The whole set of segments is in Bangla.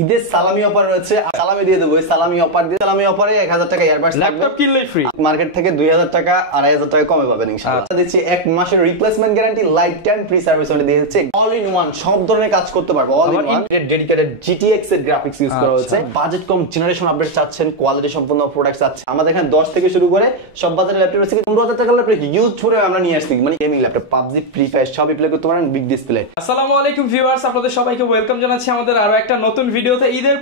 ঈদের সালামি অফার রয়েছে, সালামি দিয়ে দেবো। সালামি অফার দিয়ে সালামি অফারে 1000 টাকা ইয়ারবাডস ল্যাপটপ কিনলেই ফ্রি। মার্কেট থেকে 2000 টাকা 2500 টাকা কমে পাবেন ইনশাআল্লাহ। দিচ্ছি 1 মাসের replacement guarantee, life time free service ওটা দিয়ে দিচ্ছি। অল ইন ওয়ান সব ধরনের কাজ করতে পারবো। All in one dedicated GTX এর গ্রাফিক্স ইউজ করা হয়েছে। বাজেট কম, জেনারেশন আপডেট চাচ্ছেন, কোয়ালিটি সম্পন্ন প্রোডাক্ট চাচ্ছেন, আমাদের এখানে 10 থেকে শুরু করে সব বাজারের ল্যাপটপ আছে। 15000 টাকার ল্যাপটপ ইউজ করে আমরা নিয়ে আসছি, মানে gaming laptop, PUBG, free fire সবই প্লে করতে পারেন বিগ ডিসপ্লে। আসসালামু আলাইকুম ভিউয়ার্স, আপনাদের সবাইকে ওয়েলকাম জানাচ্ছি আমাদের আরো একটা নতুন ভিডিওতে। ঈদের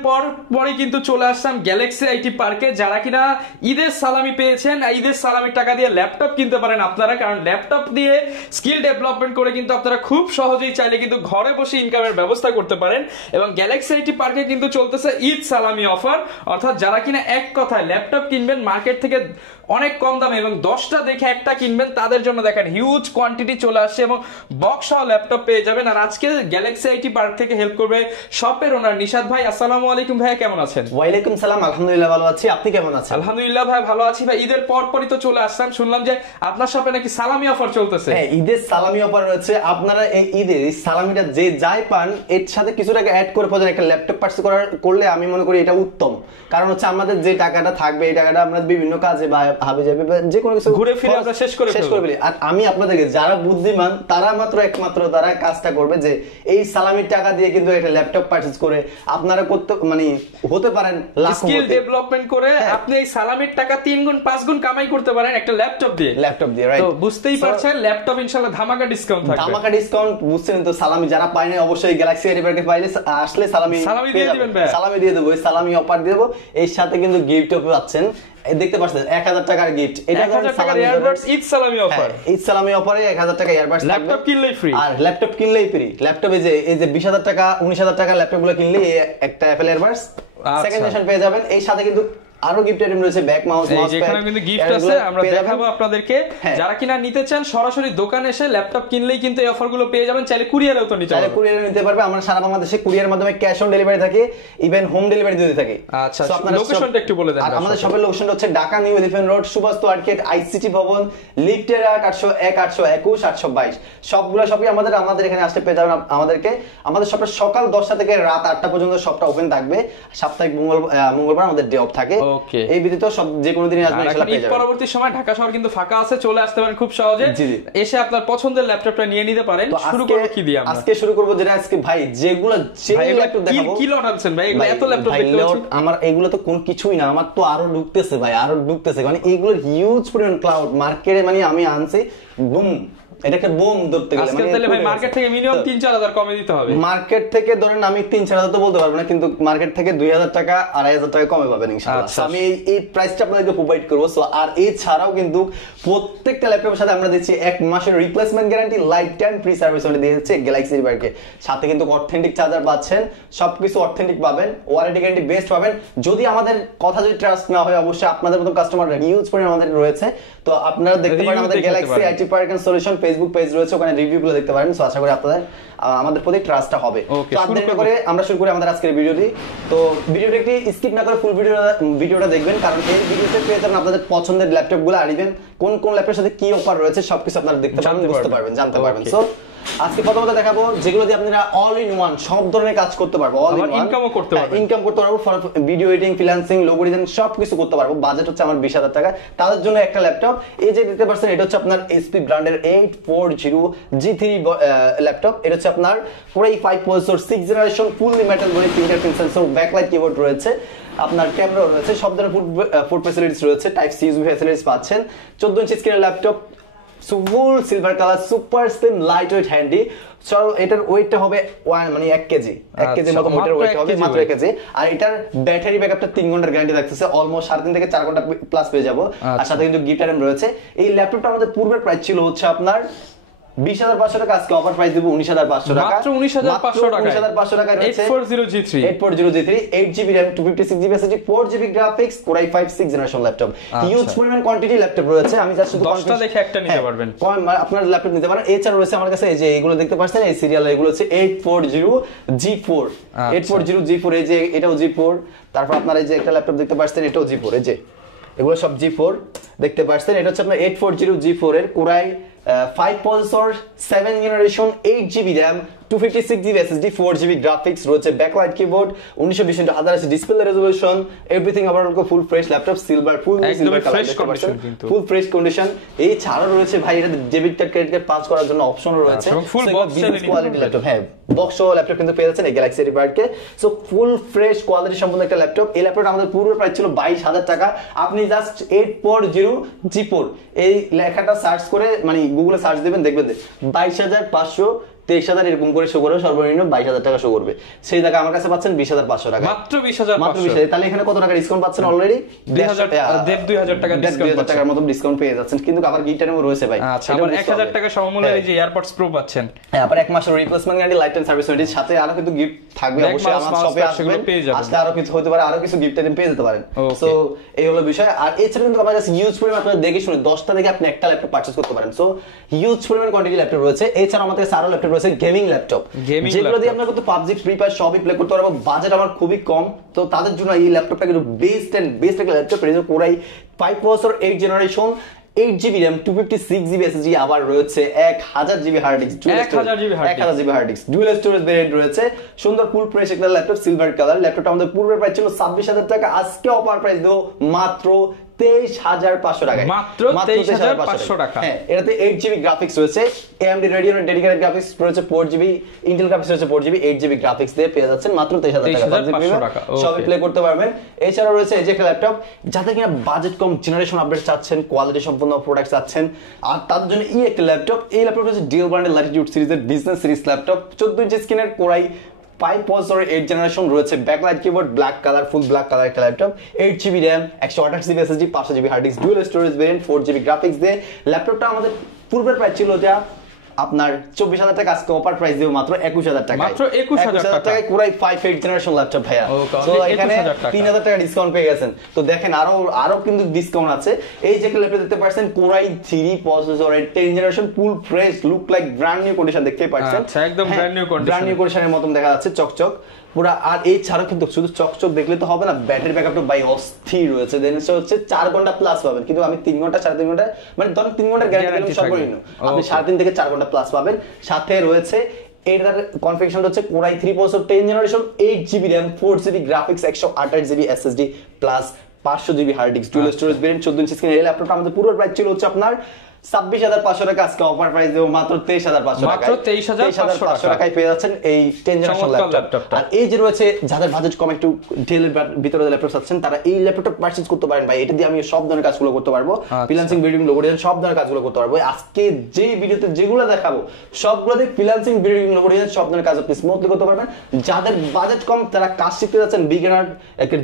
পরই কিন্তু চলে আসলাম গ্যালাক্সি আইটি পার্কে। যারা কিনা ঈদের সালামি পেয়েছেন, ঈদের সালামির টাকা দিয়ে ল্যাপটপ কিনতে পারেন আপনারা, কারণ ল্যাপটপ দিয়ে স্কিল ডেভেলপমেন্ট করে কিন্তু আপনারা খুব সহজেই চাইলে কিন্তু ঘরে বসে ইনকামের ব্যবস্থা করতে পারেন। এবং গ্যালাক্সি আইটি পার্কে কিন্তু চলতেছে ঈদ সালামি অফার, অর্থাৎ যারা কিনা এক কথায় ল্যাপটপ কিনবেন মার্কেট থেকে অনেক কম দামে এবং 10টা দেখে একটা কিনবেন, তাদের জন্য দেখেন হিউজ কোয়ান্টিটি চলে আসছে এবং বক্স সহ ল্যাপটপ পেয়ে যাবেন। আর আজকে গ্যালাক্সি আইটি পার্ক থেকে হেল্প করবে শপের ওনার নিশাদ ভাই। আসসালামু আলাইকুম ভাই, কেমন আছেন? ওয়ালাইকুম সালাম, আলহামদুলিল্লাহ ভালো আছি, আপনি কেমন আছেন? আলহামদুলিল্লাহ ভাই ভালো আছি ভাই। ঈদের পরই তো চলে আসলাম, শুনলাম যে আপনার শপে নাকি সালামি অফার চলতেছে। হ্যাঁ, ঈদের সালামি অফার রয়েছে। আপনারা এই ঈদের এই সালামিটা যে যাই পান, এর সাথে কিছু টাকা অ্যাড করে পর্যন্ত একটা ল্যাপটপ পারচেজ করলে আমি মনে করি এটা উত্তম। কারণ হচ্ছে আমাদের যে টাকাটা থাকবে, এই টাকাটা আমরা বিভিন্ন কাজে বা হাবে যাবে যে কোনো কিছু ঘুরে ফিরে আমরা শেষ করে ফেলি। আর আমি আপনাদেরকে, যারা বুদ্ধিমান তারা একমাত্র তারা কাজটা করবে যে এই সালামির টাকা দিয়ে কিন্তু একটা ল্যাপটপ পারচেজ করে আপনারা করতে মানে হতে পারেন স্কিল ডেভেলপমেন্ট করে আপনি এই সালামির টাকা 3 গুণ 5 গুণ কামাই করতে পারেন একটা ল্যাপটপ দিয়ে। রাইট, তো বুঝতেই পারছেন ল্যাপটপ ইনশাআল্লাহ ধামাকা ডিসকাউন্ট থাকবে। ধামাকা ডিসকাউন্ট বুঝছেন তো। সালামি যারা পায় না অবশ্যই গ্যালাক্সি আইটি পার্কে পাইলে আসলে সালামি দিয়ে দিবেন ভাই। সালামি দিয়ে দেবো, সালামি অফার দিয়ে দেবো। এর সাথে কিন্তু গিফটও পাচ্ছেন, দেখতে পাচ্ছেন 1000 টাকার গিফট। এটা 1000 টাকার ইয়ারবাডস ঈদ সালামি অফার। ঈদ সালামি অফারে 1000 টাকা ইয়ারবাডস ল্যাপটপ কিনলেই ফ্রি। আর ল্যাপটপ কিনলেই ফ্রি। ল্যাপটপে এই যে 20000 টাকা 19000 টাকা ল্যাপটপগুলো কিনলে একটা অ্যাপল ইয়ারবাডস সেকেন্ড জেনারেশন পেয়ে যাবেন। এই সাথে কিন্তু আরো গিফট আইটেম রয়েছে, ব্যাক মাউস, যেখানে কিন্তু গিফট আছে, আমরা দেখাবো আপনাদেরকে। যারা কিনা নিতে চান সরাসরি দোকানে এসে ল্যাপটপ কিনলেই কিন্তু এই অফারগুলো পেয়ে যাবেন। চাইলে কুরিয়ারেও তো নিতে পারবেন, কুরিয়ারে নিতে পারবে। আমরা সারা বাংলাদেশে কুরিয়ার মাধ্যমে ক্যাশ অন ডেলিভারি থাকে, ইভেন হোম ডেলিভারি দিতে থাকি। আচ্ছা, আপনার লোকেশনটা একটু বলে দেন। আমাদের শপের লোকেশনটা হচ্ছে Dhaka new elephant road, Suvastu arcade, ICT ভবন, লিফটের 801 821 822 সবগুলো শপই আমাদের এখানে আসতে পেয়ে যাবেন আমাদেরকে। আমাদের শপের সকাল 10টা থেকে রাত 8টা পর্যন্ত শপটা ওপেন থাকবে। সাপ্তাহিক মঙ্গলবার আমাদের ডে অফ থাকে। এই ব্যতীত সব যে কোনো দিনই আসবেন ইনশাআল্লাহ পেয়ে যাবেন। পরবর্তী সময় ঢাকা শহর কিন্তু ফাঁকা আছে, চলে আসতে পারেন খুব সহজে। এসে আপনার পছন্দের ল্যাপটপটা নিয়ে নিতে পারেন। শুরু করব কি দিয়ে? আমরা আজকে শুরু করব যেটা আজকে ভাই যেগুলো ল্যাপটপ দেখাবো। কি লট আনছেন ভাই? এগুলো এত ল্যাপটপ দেখতে পাচ্ছি। আমার এগুলো তো কোন কিছুই না, আমার তো আরো ঢুকতেছে ভাই, আরো ঢুকতেছে। মানে এগুলোর হিউজ পরিমাণ ক্লাউড মার্কেটে, মানে আমি আনছি বুম, এটা একটা বুম ধরতে গেলে মানে তাহলে ভাই মার্কেট থেকে মিনিমাম 3-4000 কমে দিতে হবে। মার্কেট থেকে ধরেন আমি 3-4000 তো বলতে পারবো না, কিন্তু মার্কেট থেকে 2000 টাকা 2500 টাকা কমে পাবেন ইনশাআল্লাহ। আমি এই প্রাইসটা আপনাদেরকে প্রোভাইড করব। সো আর এছাড়াও কিন্তু প্রত্যেকটা ল্যাপটপের সাথে আমরা দিচ্ছি 1 মাসের replacement guarantee, life time free service ওটা দিয়ে দিচ্ছি গ্যালাক্সি পার্কে। সাথে কিন্তু অথেন্টিক চার্জার পাচ্ছেন, সবকিছু অথেন্টিক পাবেন, ওয়ারেন্টি গ্যারান্টি বেস্ট পাবেন। যদি আমাদের কথা যদি ট্রাস্ট না হয়, অবশ্যই আপনাদের মতো কাস্টমার হিউজ পরিমাণ আমাদের রয়েছে। তো আপনারা দেখতে পারেন আমাদের galaxy IT park and solution Facebook page রয়েছে, ওখানে রিভিউগুলো দেখতে পারেন। সো আশা করি আপনাদের আমাদের প্রতি ট্রাস্টটা হবে। তো আপনাদের করে আমরা শুরু করি আমাদের আজকের ভিডিওটি। তো ভিডিওটা একটু স্কিপ না করে ফুল ভিডিওটা দেখবেন, কারণ এই ভিডিওতে পেয়ে যাবেন আপনাদের পছন্দের ল্যাপটপগুলো, আর ইভেন কোন ল্যাপটপের সাথে কি অফার রয়েছে সবকিছু আপনারা দেখতে পারবেন, বুঝতে পারবেন, জানতে পারবেন। সো আজকে প্রথমত দেখাবো যেগুলো দিয়ে আপনারা অল ইন ওয়ান সব ধরনের কাজ করতে পারবো, অল ইন ওয়ান ইনকামও করতে পারবেন, ইনকাম করতে পারবো, video editing, freelancing, logo design সবকিছু করতে পারবো। বাজেট হচ্ছে আমার 20000 টাকা। তাদের জন্য একটা ল্যাপটপ এই যে দিতে পারছেন, এটা হচ্ছে আপনার এইচপি ব্র্যান্ডের 840G3 ল্যাপটপ। এটা হচ্ছে আপনার পুরো 5 processor 6 generation, fully metal body, fingerprint sensor, backlight keyboard রয়েছে, আপনার ক্যামেরা রয়েছে, সব ধরনের ফুড ফ্যাসিলিটিস রয়েছে, টাইপ সি ইউএসবি ফ্যাসিলিটিস পাচ্ছেন। 14 ইঞ্চি স্ক্রিনের ল্যাপটপ, ফুল silver colour, super slim, light weight, handy. এটার ওয়েটটা হবে মানে 1 কেজি, 1 কেজির মতো মোটের ওয়েট হবে, মাত্র 1 কেজি। আর এটার ব্যাটারি ব্যাকআপটা 3 ঘন্টার গ্যারান্টি থাকতেছে, অলমোস্ট 3.5 থেকে 4 ঘন্টা প্লাস পেয়ে যাবো। আর সাথে কিন্তু গিফট আইটেম রয়েছে। এই ল্যাপটপটা আমাদের পূর্বের প্রাইস ছিল হচ্ছে আপনার 20500 টাকা, আজকে অফার প্রাইস দেব 19500 টাকা, মাত্র 19500 টাকা। 19500 টাকা রয়েছে 840G3 8GB RAM 256GB SSD 4GB graphics, Core i5 6 generation laptop. Huge পরিমাণ কোয়ান্টিটি ল্যাপটপ রয়েছে। আমি জাস্ট শুধু 10টা দেখে একটা নিতে পারবেন, আপনার ল্যাপটপ নিতে পারেন। এছাড়া রয়েছে আমার কাছে এই যে এগুলো দেখতে পাচ্ছেন, এই সিরিয়াল এগুলো হচ্ছে 840G4 840G4, এই যে এটাও G4। তারপর আপনারা এই যে একটা ল্যাপটপ দেখতে পাচ্ছেন, এটাও G4। এই যে এগুলো সব G4 দেখতে পাচ্ছেন। এটা হচ্ছে আপনার 840G4 এর Core 5 processor 7 generation 8GB RAM 256GB SSD 4GB graphics রয়েছে backlight keyboard 1920x1080 display resolution everything আবার full fresh laptop silver full silver colour full fresh condition এই ছাড়াও রয়েছে ভাই এটা debit card credit card pass করার জন্য অপশন রয়েছে ফুল বক্স কোয়ালিটি ল্যাপটপ হ্যাঁ বক্স ল্যাপটপ কিন্তু পেয়ে যাচ্ছেন এই গ্যালাক্সি রিপার্টকে সো ফুল ফ্রেশ কোয়ালিটি সম্পন্ন একটা ল্যাপটপ এই ল্যাপটপটা আমাদের পূর্বের প্রাইস ছিল 22000 টাকা আপনি জাস্ট 840G4 এই লেখাটা সার্চ করে মানে গুগলে সার্চ দিবেন দেখবেন 22500 23,000 এরকম করে শো করবে সর্বনিম্ন 22,000 টাকা শো করবে সেই জায়গায় আমার কাছে পাচ্ছেন 20,500 টাকা মাত্র 20,500 তাহলে এখানে কত টাকা ডিসকাউন্ট পাচ্ছেন অলরেডি 2,000 টাকা ডিসকাউন্ট টাকার মতো ডিসকাউন্ট পেয়ে যাচ্ছেন কিন্তু আবার গিটারও রয়েছে ভাই আচ্ছা আবার 1,000 টাকা সমমূল্যের এই যে এয়ারপডস প্রো পাচ্ছেন হ্যাঁ আবার এক মাসের replacement guarantee lifetime service ওয়ারেন্টির সাথে আরো কিন্তু গিফট থাকবে অবশ্যই আমার শপে আসবেন আসলে আরো কিছু হতে পারে আরো কিছু গিফট আইটেম পেয়ে যেতে পারেন সো এই হলো বিষয় আর এছাড়া কিন্তু আমার কাছে হিউজ পরিমাণ আপনারা দেখে শুনে 10টা থেকে আপনি একটা ল্যাপটপ পারচেজ করতে পারেন সো হিউজ পরিমাণ কোয়ান্টিটি ল্যাপটপ রয়েছে এছাড়া আমাদের কাছে আরো ল্যাপটপ রয়েছে গেমিং ল্যাপটপ যেগুলো দিয়ে আপনারা কিন্তু PUBG ফ্রি ফায়ার সবই প্লে করতে পারবেন বাজেট আমার খুবই কম তো তাদের জন্য এই ল্যাপটপটা কিন্তু বেস্ট একটা ল্যাপটপ রয়েছে Core i 5 processor 8 generation 8GB RAM 256GB SSD আবার রয়েছে 1000GB hard disk 1000GB hard disk dual storage variant রয়েছে সুন্দর ফুল ফ্রেশ একটা ল্যাপটপ সিলভার কালার ল্যাপটপটা আমাদের পূর্বের প্রাইস ছিল 26,000 টাকা আজকে অফার প্রাইস দেব মাত্র 23,500 টাকা মাত্র 23,500 টাকা হ্যাঁ এটাতে 8GB গ্রাফিক্স রয়েছে AMD Radeon ডেডিকেটেড গ্রাফিক্স রয়েছে 4GB ইন্টেল গ্রাফিক্স রয়েছে 4GB 8GB গ্রাফিক্স দিয়ে পেয়ে যাচ্ছেন মাত্র 23,500 টাকা সবই প্লে করতে পারবেন এছাড়া রয়েছে এই যে একটা ল্যাপটপ যাদের কিনা বাজেট কম জেনারেশন আপডেট চাচ্ছেন কোয়ালিটি সম্পন্ন প্রোডাক্ট চাচ্ছেন আর তাদের জন্য এই একটা ল্যাপটপ এই ল্যাপটপটা হচ্ছে ডিএল ব্র্যান্ডের ল্যাটিটিউড সিরিজের বিজনেস সিরিজ ল্যাপটপ 14 ইঞ্চি স্ক্রিনের কোরাই 5 প্রসেসর 8 জেনারেশন রয়েছে backlight keyboard black colour full black colour একটা laptop 8GB RAM 128GB SSD 500GB hard disk dual storage variant 4GB graphics দিয়ে ল্যাপটপটা আমাদের পূর্বের প্রাইস ছিল যা আপনার 24,000 টাকা আজকে অফার প্রাইস দেব মাত্র 21,000 টাকা মাত্র 21,000 টাকায় কোরাই 5 জেনারেশন ল্যাপটপ ভাইয়া তো এখানে 3,000 টাকা ডিসকাউন্ট পেয়ে গেছেন তো দেখেন আরো কিন্তু ডিসকাউন্ট আছে এই যে ল্যাপটপ দেখতে পাচ্ছেন core i 3 processor 10 generation full fresh look like brand new condition দেখতে পাচ্ছেন আচ্ছা একদম ব্র্যান্ড নিউ কন্ডিশনের মতন দেখা যাচ্ছে চকচক পুরা আর এই ছাড়া কিন্তু শুধু চকচক দেখলে তো হবে না ব্যাটারি ব্যাকআপটা বাই অস্থির রয়েছে দেন হচ্ছে 4 ঘন্টা প্লাস পাবেন কিন্তু আমি 3 ঘন্টা 3.5 ঘন্টা মানে ধরুন 3 ঘন্টার গ্যারান্টি দিলাম সর্বনিম্ন আপনি 3.5 থেকে 4 ঘন্টা প্লাস পাবেন সাথে রয়েছে এটার কনফিগারেশন হচ্ছে core i 3 processor 10 generation 8GB RAM 4GB graphics 128GB SSD plus 500GB hard disk dual storage variant 14 inch screen এই ল্যাপটপটা আমাদের পুরো প্রাইস ছিল হচ্ছে আপনার 26,500 টাকা আজকে অফার প্রাইস দেব মাত্র 23,500 টাকা মাত্র 23,500 টাকায় পেয়ে যাচ্ছেন এই 10 জেনারেশন ল্যাপটপ আর এই যে রয়েছে যাদের বাজেট কম একটু ডিলের ভিতরে ল্যাপটপ আছেন তারা এই ল্যাপটপটা পারচেজ করতে পারেন ভাই এটা দিয়ে আমি সব ধরনের কাজগুলো করতে পারবো ফ্রিল্যান্সিং ভিডিও লোগো ডিজাইন সব ধরনের কাজগুলো করতে পারবো আজকে যে ভিডিওতে যেগুলো দেখাবো সবগুলোতে ফ্রিল্যান্সিং ভিডিও লোগো ডিজাইন সব ধরনের কাজ আপনি স্মুথলি করতে পারবেন যাদের বাজেট কম তারা কাজ শিখতে যাচ্ছেন বিগিনার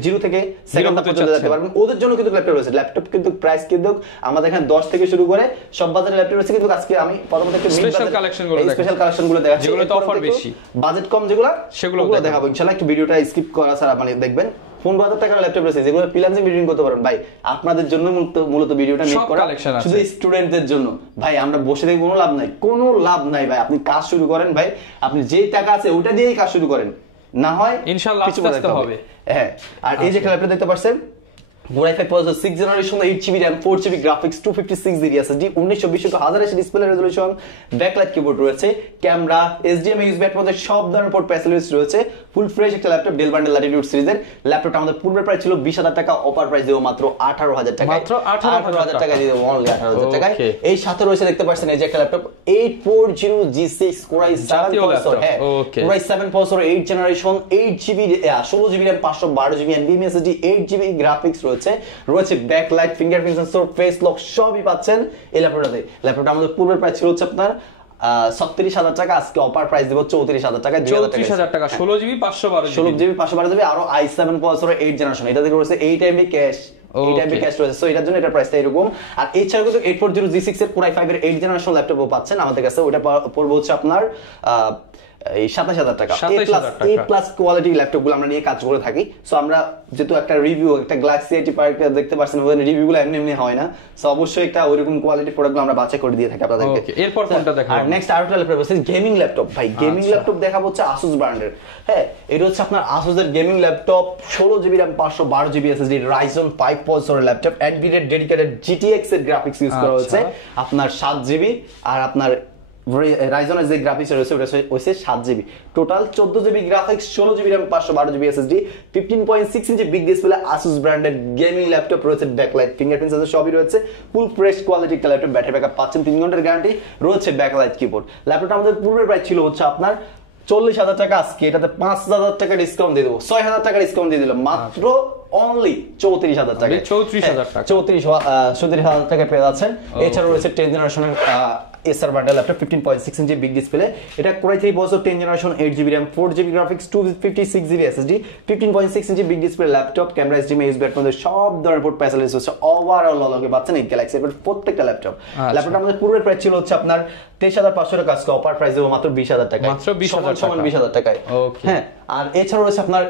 জিরো থেকে সেকেন্ড পর্যন্ত যেতে পারবেন ওদের জন্য কিন্তু ল্যাপটপ রয়েছে ল্যাপটপ কিন্তু প্রাইস কিন্তু আমাদের এখানে 10 থেকে শুরু করে সব বাজারের ল্যাপটপ রয়েছে কিন্তু আজকে আমি প্রথমত একটু স্পেশাল কালেকশনগুলো দেখাচ্ছি যেগুলোতে অফার বেশি বাজেট কম যেগুলো সেগুলো দেখাবো ইনশাআল্লাহ একটু ভিডিওটা স্কিপ করা ছাড়া মানে দেখবেন 15,000 টাকার ল্যাপটপ রয়েছে যেগুলো ফ্রিল্যান্সিং ভিডিও করতে পারেন ভাই আপনাদের জন্য মূলত ভিডিওটা মেক করা শুধু স্টুডেন্টদের জন্য ভাই আমরা বসে থেকে কোনো লাভ নাই ভাই আপনি কাজ শুরু করেন ভাই আপনি যে টাকা আছে ওটা দিয়েই কাজ শুরু করেন না হয় ইনশাআল্লাহ আস্তে হবে হ্যাঁ আর এই যে ল্যাপটপ দেখতে পাচ্ছেন core i 5 processor 6 generation 8GB RAM 4GB graphics 256GB SSD 1920x1080 display resolution backlight keyboard রয়েছে ক্যামেরা HDMI USB মধ্যে সব ধরনের পোর্ট ফ্যাসিলিটিস রয়েছে ফুল ফ্রেশ একটা ল্যাপটপ ডেল ব্র্যান্ডের ল্যাটিটিউড সিরিজের ল্যাপটপটা আমাদের পূর্বের প্রাইস ছিল 20,000 টাকা অফার প্রাইস দেব মাত্র 18,000 টাকা মাত্র 18,000 টাকা দিয়ে দেব অনলি 18,000 টাকায় এই সাথে রয়েছে দেখতে পাচ্ছেন এই যে একটা ল্যাপটপ 840G6 কোরাই 7 প্রসেসর হ্যাঁ core i 7 processor 8 generation 8GB 16GB RAM 512GB NVMe SSD 8GB graphics রয়েছে backlight fingerprint sensor face lock সবই পাচ্ছেন এই ল্যাপটপটা আমাদের পূর্বের প্রাইস ছিল হচ্ছে আপনার 37,000 টাকা আজকে অফার প্রাইস দেব 34,000 টাকা 34,000 টাকা 16GB 512GB আরো i7 প্রসেসর 8 জেনারেশন এটা থেকে রয়েছে 8MB ক্যাশ 8MB ক্যাশ রয়েছে সো এটার জন্য এটা প্রাইসটা এরকম আর এছাড়া কিন্তু 840G6 এর কোরাই 5 এর 8 জেনারেশন ল্যাপটপও পাচ্ছেন আমাদের কাছে ওটা পড়বে হচ্ছে আপনার এই 27000 টাকা। 27000 টাকা। A প্লাস কোয়ালিটি ল্যাপটপগুলো আমরা নিয়ে কাজ করে থাকি। সো আমরা যেহেতু একটা রিভিউ, একটা গ্যালাক্সি আইটি পার্ক দেখতে পাচ্ছেন, ওদের রিভিউগুলো এমনি হয় না। সো অবশ্যই একটা ওইরকম কোয়ালিটি প্রোডাক্টগুলো আমরা বাছাই করে দিয়ে থাকি আপনাদেরকে। ওকে, এরপর কোনটা দেখাবো? আর নেক্সট আরেকটা ল্যাপটপ আছে গেমিং ল্যাপটপ ভাই। গেমিং ল্যাপটপ দেখাবো হচ্ছে Asus ব্র্যান্ডের। হ্যাঁ, এটা হচ্ছে আপনার Asus এর gaming laptop, 16GB RAM 512GB SSD Ryzen 5 প্রসেসরের ল্যাপটপ, NVIDIA ডেডিকেটেড GTX এর গ্রাফিক্স ইউজ করা হচ্ছে, আপনার 7GB, আর আপনার রাইজনের যে গ্রাফিক্স রয়েছে ওটা হচ্ছে 7GB, total 14GB graphics, 16GB RAM 512GB SSD, 15.6 inch big display, Asus ব্র্যান্ডের গেমিং ল্যাপটপ রয়েছে, ব্যাকলাইট, ফিঙ্গারপ্রিন্ট সেন্সর সবই রয়েছে, full fresh quality laptop, battery backup পাচ্ছেন 3 ঘন্টার গ্যারান্টি রয়েছে, ব্যাকলাইট কিবোর্ড। ল্যাপটপটা আমাদের পূর্বের প্রাইস ছিল হচ্ছে আপনার 40,000 টাকা, আজকে এটাতে 5,000 টাকা ডিসকাউন্ট দিয়ে দেবো, 6,000 টাকা ডিসকাউন্ট দিয়ে দিলাম, মাত্র অনলি 34,000 টাকা, 34,000 টাকা পেয়ে যাচ্ছেন। এছাড়াও রয়েছে 10 জেনারেশনের এসার ব্র্যান্ডের ল্যাপটপ, 15.6 ইঞ্চি বিগ ডিসপ্লে, এটা Core i3 processor, 10 generation, 8GB RAM, 4GB graphics, 256GB SSD, 15.6 inch big display laptop, camera, HDMI, USB মধ্যে সব ধরনের পোর্ট ফ্যাসিলিটিস হচ্ছে ওভারঅল লগে পাচ্ছেন এই গ্যালাক্সি এর প্রত্যেকটা ল্যাপটপ। ল্যাপটপটা আমাদের পূর্বের প্রাইস ছিল হচ্ছে আপনার 23,500 টাকা, আজকে অফার প্রাইস দেবো মাত্র 20,000 টাকায়, মাত্র 20,000 টাকা, সমান 20,000 টাকায়। হ্যাঁ, আর এছাড়াও রয়েছে আপনার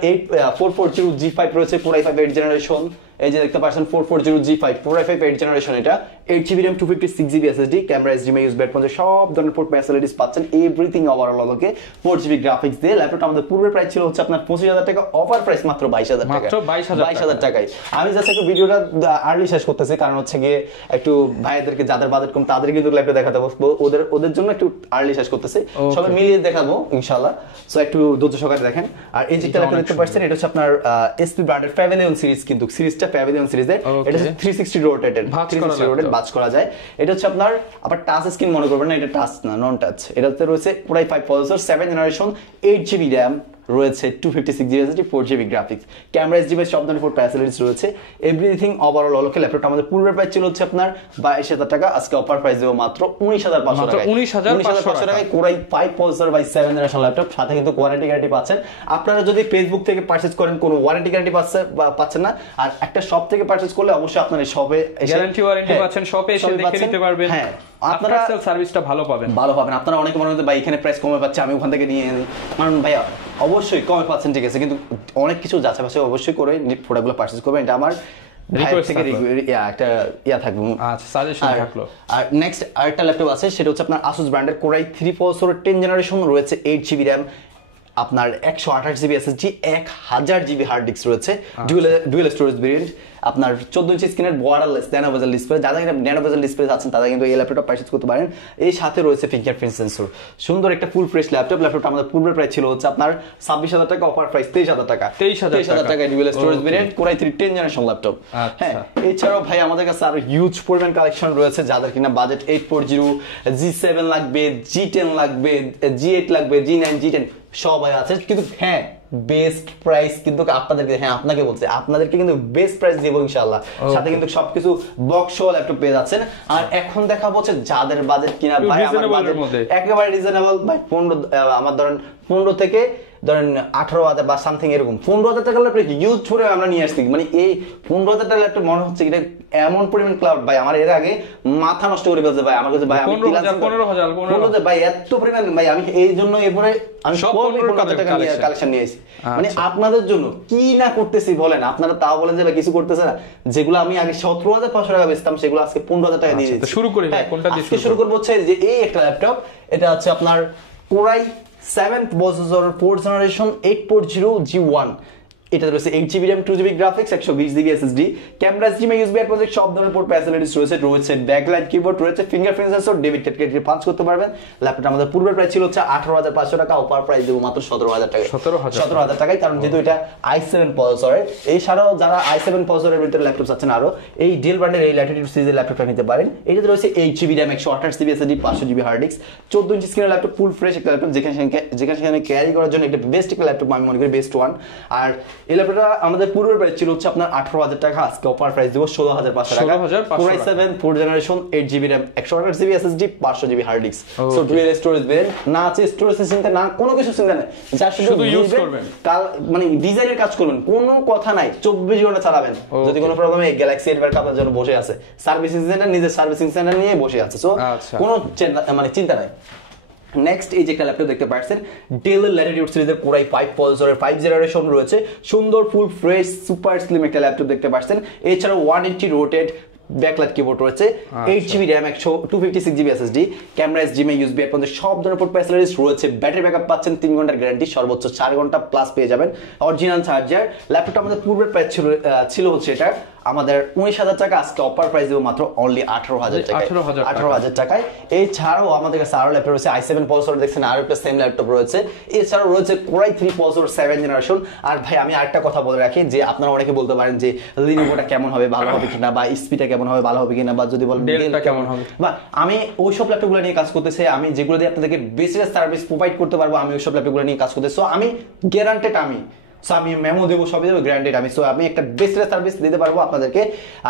440G5 রয়েছে, Core i5 8 জেনারেশন, এই যে দেখতে পাচ্ছেন 440G5 Core i5 8 জেনারেশন, এটা 8GB RAM 256GB SSD, camera, HDMI, USB মধ্যে সব ধরনের পোর্ট ফ্যাসিলিটিস পাচ্ছেন, এভরিথিং ওভারঅল লগে 4GB গ্রাফিক্স দিয়ে। ল্যাপটপটা আমাদের পূর্বের প্রাইস ছিল হচ্ছে আপনার 25,000 টাকা, অফার প্রাইস মাত্র 22,000 টাকা, মাত্র 22,000 টাকায়। আমি জাস্ট একটু ভিডিওটা আর্লি শেষ করতেছি, কারণ হচ্ছে গিয়ে একটু ভাইদেরকে যাদের বাজেট কম তাদের কিন্তু ল্যাপটপ দেখাতে বসবো, ওদের জন্য একটু আর্লি শেষ করতেছি, সবাই মিলিয়ে দেখাবো ইনশাআল্লাহ। সো একটু ধৈর্য সহকারে দেখেন। আর এই যে ল্যাপটপ দেখতে পাচ্ছেন, এটা হচ্ছে আপনার SP ব্র্যান্ডের প্যাভিলিয়ন সিরিজ, কিন্তু সিরিজটা প্যাভিলিয়ন সিরিজের, এটা হচ্ছে 360 রোটেটেড, 360 রোটেড বাজ করা যায়। এটা হচ্ছে আপনার আবার টাচ স্ক্রিন মনে করবেন না, এটা টাচ না, নন টাচ। এটাতে রয়েছে Core i5 processor, 7 generation, 8GB RAM রয়েছে, 256GB SSD, 4GB graphics, camera, HDMI সব ধরনের পোর্ট ফ্যাসিলিটিস রয়েছে, এভরিথিং ওভারঅল ওকে। ল্যাপটপটা আমাদের পূর্বের প্রাইস ছিল হচ্ছে আপনার 22,000 টাকা, আজকে অফার প্রাইস দেবো মাত্র 19,500 টাকা, 19,500 টাকায় Core i5 processor by 7 generation laptop, সাথে কিন্তু ওয়ারেন্টি গ্যারান্টি পাচ্ছেন। আপনারা যদি ফেসবুক থেকে পারচেজ করেন কোনো ওয়ারেন্টি গ্যারান্টি পাচ্ছেন না, আর একটা শপ থেকে পারচেজ করলে অবশ্যই আপনারা শপে গ্যারান্টি ওয়ারেন্টি পাচ্ছেন, শপে এসে দেখে নিতে পারবেন। হ্যাঁ, আপনারা সার্ভিসটা ভালো পাবেন। আপনারা অনেকে মনে করতে ভাই এখানে প্রাইস কমে পাচ্ছে, আমি ওখান থেকে নিয়ে নিই, মানে ভাইয়া অবশ্যই কমে পাচ্ছেন, ঠিক আছে, কিন্তু অনেক কিছু যাচাই বাছাই অবশ্যই করে প্রোডাক্টগুলো পারচেজ করবেন, এটা আমার আর নেক্সট আরেকটা ল্যাপটপ আছে, সেটা হচ্ছে আপনার Asus ব্র্যান্ডের Core i3 প্রসেসর, 10 জেনারেশন রয়েছে, 8GB RAM, আপনার 128GB SSD, 1000GB hard disk রয়েছে, ডুয়েল স্টোরেজ ভেরিয়েন্ট, আপনার 14 ইঞ্চি স্ক্রিনের ওয়্যারলেস ন্যানো বেজেল ডিসপ্লে, যারা ন্যানো বেজেল ডিসপ্লে আছেন তারা কিন্তু এই ল্যাপটপটা পারচেজ করতে পারেন। এই সাথে রয়েছে ফিঙ্গারপ্রিন্ট সেন্সর, সুন্দর একটা ফুল ফ্রেশ ল্যাপটপ। ল্যাপটপটা আমাদের পূর্বের প্রাইস ছিল হচ্ছে আপনার 26,000 টাকা, অফার প্রাইস 23,000 টাকা, 23,000 টাকা dual storage variant, Core i3 10 generation laptop. হ্যাঁ, এছাড়াও ভাই আমাদের কাছে আরো হিউজ পরিমাণ কালেকশন রয়েছে, যাদের কিনা বাজেট 840, G7 লাগবে, G10 লাগবে, G8 লাগবে, G9, G10 সবাই আছে, কিন্তু হ্যাঁ বেস্ট প্রাইস কিন্তু আপনাদেরকে, হ্যাঁ আপনাকে বলছে, আপনাদেরকে কিন্তু বেস্ট প্রাইস দিব ইনশাআল্লাহ, সাথে কিন্তু সবকিছু বক্স সহ ল্যাপটপ পেয়ে যাচ্ছেন। আর এখন দেখা হচ্ছে যাদের বাজেট কিনা ভাই আমার বাজেট একেবারে রিজনেবল ভাই, 15 আমার ধরেন 15 থেকে ধরেন 18,000 বা সামথিং এরকম, 15,000 টাকা ল্যাপটপ ইউজ করে আমরা নিয়ে আসছি, মানে এই 15,000 টাকা ল্যাপটপ মনে হচ্ছে এটা এমন পরিমাণ ক্লাউড ভাই, আমার এর আগে মাথা নষ্ট করে ফেলছে ভাই, আমার কাছে ভাই আমি 15,000 ভাই এত পরিমাণ ভাই, আমি এই জন্য এরপরে আমি সব 15,000 টাকা নিয়ে কালেকশন নিয়ে আসি, মানে আপনাদের জন্য কি না করতেছি বলেন, আপনারা তাও বলেন যে ভাই কিছু করতেছে না, যেগুলো আমি আগে 17,500 টাকা বেচতাম সেগুলো আজকে 15,000 টাকা দিয়ে দিচ্ছি। শুরু করি কোনটা দিয়ে শুরু করব হচ্ছে যে এই একটা ল্যাপটপ, এটা হচ্ছে আপনার Core i7 processor, 4 generation, 840G1, এটা রয়েছে 8GB RAM, 2GB graphics, 120GB SSD, camera, HDMI, USB project সব ধরনের পোর্ট ফ্যাসিলিটিস রয়েছে, ব্যাকলাইট কিবোর্ড রয়েছে, ফিঙ্গারপ্রিন্ট সেন্সর, ডেবিট কার্ড কেটে পাঞ্চ করতে পারবেন। ল্যাপটপটা আমাদের পূর্বের প্রাইস ছিল হচ্ছে 18,500 টাকা, অফার প্রাইস দেব মাত্র 17,000 টাকা, 17,000 টাকায়, কারণ যেহেতু এটা i7 প্রসেসরের। এই ছাড়াও যারা i7 প্রসেসরের ভিতরে ল্যাপটপ চাচ্ছেন আরো, এই ডেল ব্র্যান্ডের এই ল্যাটিটিউড সিরিজের ল্যাপটপটা নিতে পারেন। এটাতে রয়েছে 8GB RAM, 128GB SSD, 500GB hard disk, 14 inch স্ক্রিনের ল্যাপটপ, ফুল ফ্রেশ একটা ল্যাপটপ, যেখানে ক্যারি করার জন্য একটা বেস্ট একটা ল্যাপটপ আমি মনে করি, বেস্ট ওয়ান। আর এই ল্যাপটপটা আমাদের পূর্বের প্রাইস ছিল হচ্ছে আপনার 18,000 টাকা, আজকে অফার প্রাইস দেব 16,500 টাকা, Core i7 4 generation, 8GB RAM, 128GB SSD, 500GB hard disk, so dual storage variant, না আছে স্টোরেজ চিন্তা না, কোনো কিছু চিন্তা নাই, যা শুধু ইউজ করবেন, মানে ডিজাইনের কাজ করবেন, কোনো কথা নাই, 24 ঘন্টা চালাবেন, যদি কোনো প্রবলেম হয় গ্যালাক্সি এডভার আপনার জন্য বসে আছে, সার্ভিসিং সেন্টার, নিজের সার্ভিসিং সেন্টার নিয়ে বসে আছে, সো কোনো মানে চিন্তা নাই। নেক্সট এই যে একটা ল্যাপটপ দেখতে পাচ্ছেন ডেল ল্যাটিটিউড সিরিজের কোরাই 5 প্রসেসরের 5 জেনারেশন রয়েছে, সুন্দর ফুল ফ্রেশ সুপার স্লিম একটা ল্যাপটপ দেখতে পাচ্ছেন। এছাড়াও 180 রোটেড ব্যাকলাইট কিবোর্ড রয়েছে, 8GB RAM 256GB SSD, camera HDMI USB আপনাদের সব ধরনের পোর্ট ফ্যাসিলিটিস রয়েছে। ব্যাটারি ব্যাকআপ পাচ্ছেন 3 ঘন্টার গ্যারান্টি, সর্বোচ্চ 4 ঘন্টা প্লাস পেয়ে যাবেন। Original charger. ল্যাপটপটা আমাদের পূর্বের প্রাইস ছিল হচ্ছে এটা আমাদের 19,000 টাকা, আজকে অফার প্রাইস দেবো মাত্র অনলি 18,000 টাকায়। 18,000 টাকায়। এছাড়াও আমাদের কাছে আরো ল্যাপটপ রয়েছে, i7 প্রসেসর দেখছেন, আরো একটা সেম ল্যাপটপ রয়েছে। এছাড়াও রয়েছে কোরাই 3 প্রসেসর 7 জেনারেশন। আর ভাই আমি আরেকটা কথা বলে রাখি যে আপনারা অনেকে বলতে পারেন যে লিনোভোটা কেমন হবে, ভালো হবে কিনা, বা স্পিডটা কেমন হবে, ভালো হবে কিনা, বা যদি বলেন ডেলটা কেমন হবে, বা আমি ওইসব ল্যাপটপগুলো নিয়ে কাজ করতেছি, আমি যেগুলো দিয়ে আপনাদেরকে বেস্ট সার্ভিস প্রোভাইড করতে পারবো, আমি ওইসব ল্যাপটপগুলো নিয়ে কাজ করতেছি। সো আমি গ্যারান্টেড, আমি মেমো দেবো, সবই দেবো, গ্যারান্টেড আমি একটা বেস্ট সার্ভিস দিতে পারবো আপনাদেরকে।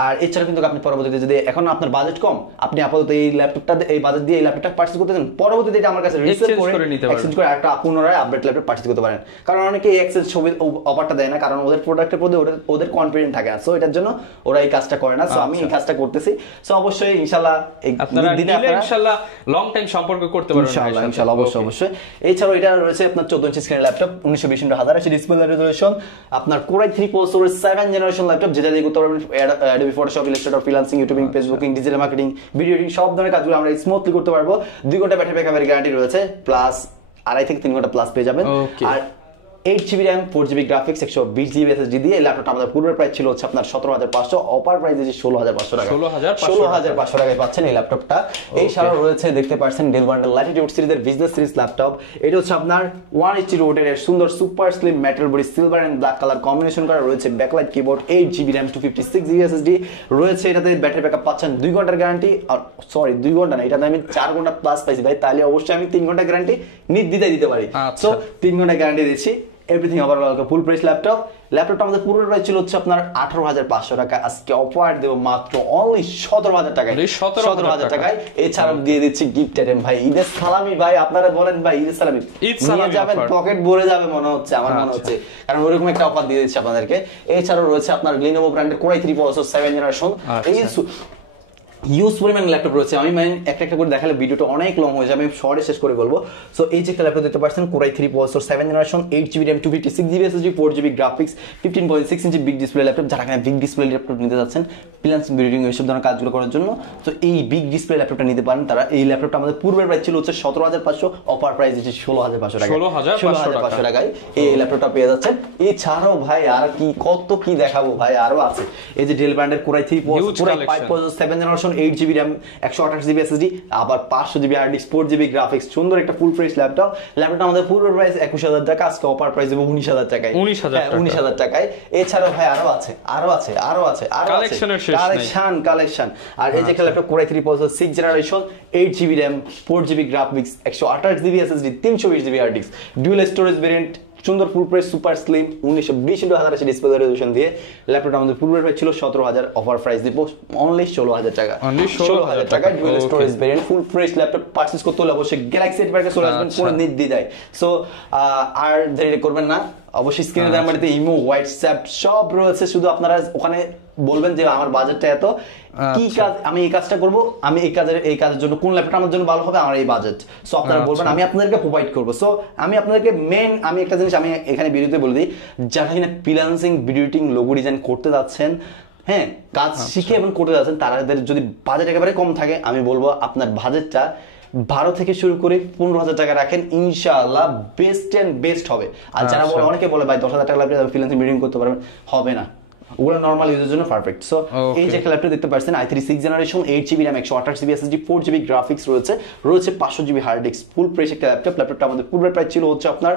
আর এছাড়া কিন্তু আপনি পরবর্তীতে যদি এখন আপনার বাজেট কম, আপনি আপাতত এই ল্যাপটপটা এই বাজেট দিয়ে এই ল্যাপটপটা পারচেজ করতে চান, পরবর্তীতে এটা আমার কাছে রিসেল করে এক্সচেঞ্জ করে একটা পুনরায় আপডেট ল্যাপটপ পারচেজ করতে পারেন। কারণ অনেকে এই এক্সচেঞ্জ অফারটা দেয় না, কারণ ওদের প্রোডাক্টের প্রতি ওদের কনফিডেন্ট থাকে না। সো এটার জন্য ওরা এই কাজটা করে না। সো আমি এই কাজটা করতেছি। সো অবশ্যই ইনশাআল্লাহ ইনশাআল্লাহ লং টাইম সম্পর্ক করতে পারবেন ইনশাআল্লাহ, অবশ্যই। এছাড়াও এটা রয়েছে আপনার 14 ইঞ্চি স্ক্রিনের ল্যাপটপ, 1920x1080 ডিসপ্লে রেজোলিউশন, আপনার কোরাই 3 প্রসেসরের 7 জেনারেশন ল্যাপটপ, যেটা দিয়ে করতে পারবেন Adobe Photoshop, Illustrator, freelancing, YouTubing, Facebooking, digital marketing, video editing, সব ধরনের কাজগুলো আমরা স্মুথলি করতে পারবো। 2 ঘন্টা ব্যাটারি ব্যাকআপের গ্যারান্টি রয়েছে, প্লাস 2.5 থেকে 3 ঘন্টা প্লাস পেয়ে যাবেন। আর 8GB RAM 4GB graphics 120GB SSD দিয়ে এই ল্যাপটপটা আমাদের পূর্বের প্রাইস ছিল হচ্ছে আপনার 17,500, অফার প্রাইস দিয়েছি 16,500 টাকা। 16,500 টাকায় পাচ্ছেন এই ল্যাপটপটা। এই ছাড়াও রয়েছে দেখতে পাচ্ছেন ডেল বান্ডেল ল্যাটিটিউড সিরিজের বিজনেস সিরিজ ল্যাপটপ। এটা হচ্ছে আপনার 180 রোটের সুন্দর super slim metal body, silver and black colour combination করা রয়েছে, backlight keyboard, 8GB RAM 256GB SSD রয়েছে। এটাতে ব্যাটারি ব্যাকআপ পাচ্ছেন 2 ঘন্টার গ্যারান্টি, আর সরি 2 ঘন্টা না, এটাতে আমি 4 ঘন্টা প্লাস পাইছি ভাই, তাহলে অবশ্যই আমি 3 ঘন্টা গ্যারান্টি নির্দ্বিধায় দিতে পারি। সো 3 ঘন্টা গ্যারান্টি দিচ্ছি। এভরিথিং ওভারঅল ফুল প্রাইস ল্যাপটপটা আমাদের পুরো প্রাইস ছিল হচ্ছে আপনার 18,500 টাকা, আজকে অফার দেব মাত্র অনলি 17,000 টাকায়। 17,000 টাকায়। এছাড়াও দিয়ে দিচ্ছি গিফট আইটেম ভাই, ঈদের সালামি ভাই, আপনারা বলেন ভাই ঈদের সালামি নিয়ে যাবেন, পকেট ভরে যাবে মনে হচ্ছে, আমার মনে হচ্ছে, কারণ ওরকম একটা অফার দিয়ে দিচ্ছি আপনাদেরকে। এছাড়াও রয়েছে আপনার লিনোভো ব্র্যান্ডের কোরাই 3 প্রসেসর 7 জেনারেশন, এই হিউজ পরিমাণ ল্যাপটপ রয়েছে। আমি একটা করে দেখালে ভিডিওটা অনেক লং হয়ে যাবে, আমি শর্টে শেষ করে বলবো। সো এই যে একটা ল্যাপটপ দেখতে পাচ্ছেন core i 3 processor 7 generation, 8GB RAM 256GB SSD, 4GB graphics, 15.6 inch big display laptop. যারা কিনা বিগ ডিসপ্লে ল্যাপটপ নিতে যাচ্ছেন ফ্রিল্যান্সিং, ভিডিও এইসব ধরনের কাজগুলো করার জন্য, তো এই বিগ ডিসপ্লে ল্যাপটপটা নিতে পারেন তারা। এই ল্যাপটপটা আমাদের পূর্বের প্রাইস ছিল হচ্ছে 17,500, অফার প্রাইস হচ্ছে 16,500 টাকা। 16,500 টাকায় এই ল্যাপটপটা পেয়ে যাচ্ছেন। এছাড়াও ভাই আর কত কি দেখাবো ভাই, আরো আছে। এই যে ডেল ব্র্যান্ডের core i 3 core i 5 processor 7 generation, 8GB RAM 128GB SSD, আবার 500GB hard disk, 4GB graphics, সুন্দর একটা ফুল ফ্রেশ ল্যাপটপ। ল্যাপটপটা আমাদের পুরো প্রাইস 21,000 টাকা, আজকে অফার প্রাইস দেব 19,000 টাকায়। 19,000 টাকায়। এছাড়াও ভাই আরো আছে কালেকশন। আর এই যে একটা laptop core i 3 processor 6 generation, 8GB RAM 4GB graphics, 128GB SSD, 320GB hard disk, dual storage variant, সুন্দর full price super slim 1920x1080 display resolution দিয়ে ল্যাপটপটা আমাদের পূর্বের প্রাইস ছিল 17,000, অফার প্রাইস দিব অনলি 16,000 টাকা। 16,000 টাকা ডুয়াল স্টোরেজ ভেরিয়েন্ট ফুল ফ্রেশ ল্যাপটপ পারচেজ করতে হলে অবশ্যই গ্যালাক্সি এডভার্কে চলে আসবেন, কোনো নির্দ্বিধায়। সো আর দেরি করবেন না, অবশ্যই স্ক্রিনে দেওয়া আমাদের ইমো, হোয়াটসঅ্যাপ সব রয়েছে। শুধু আপনারা ওখানে বলবেন যে আমার বাজেটটা এত, কি কাজ আমি এই কাজটা করব, আমি এই কাজের জন্য কোন ল্যাপটপ আমার জন্য ভালো হবে, আমার এই বাজেট। সো আপনারা বলবেন, আমি আপনাদেরকে প্রোভাইড করব। সো আমি আপনাদেরকে আমি একটা জিনিস আমি এখানে ভিডিওতে বলে দিই, যারা কিনা freelancing, video editing, logo design করতে যাচ্ছেন, হ্যাঁ কাজ শিখে এবং করতে যাচ্ছেন, তাদের যদি বাজেট একেবারে কম থাকে, আমি বলবো আপনার বাজেটটা 12 থেকে শুরু করে 15,000 টাকা রাখেন, ইনশাআল্লাহ বেস্ট হবে। আর যারা অনেকে বলে ভাই 10,000 টাকা লাগবে ফ্রিল্যান্সিং ভিডিও করতে পারবেন, হবে না, ওগুলো নরমাল ইউজের জন্য পারফেক্ট। সো এই যে ল্যাপটপ দেখতে পাচ্ছেন i3 6 generation, 8GB RAM 128GB SSD, 4GB graphics রয়েছে 500GB hard disk, full fresh একটা ল্যাপটপটা আমাদের পূর্বের প্রাইস ছিল হচ্ছে আপনার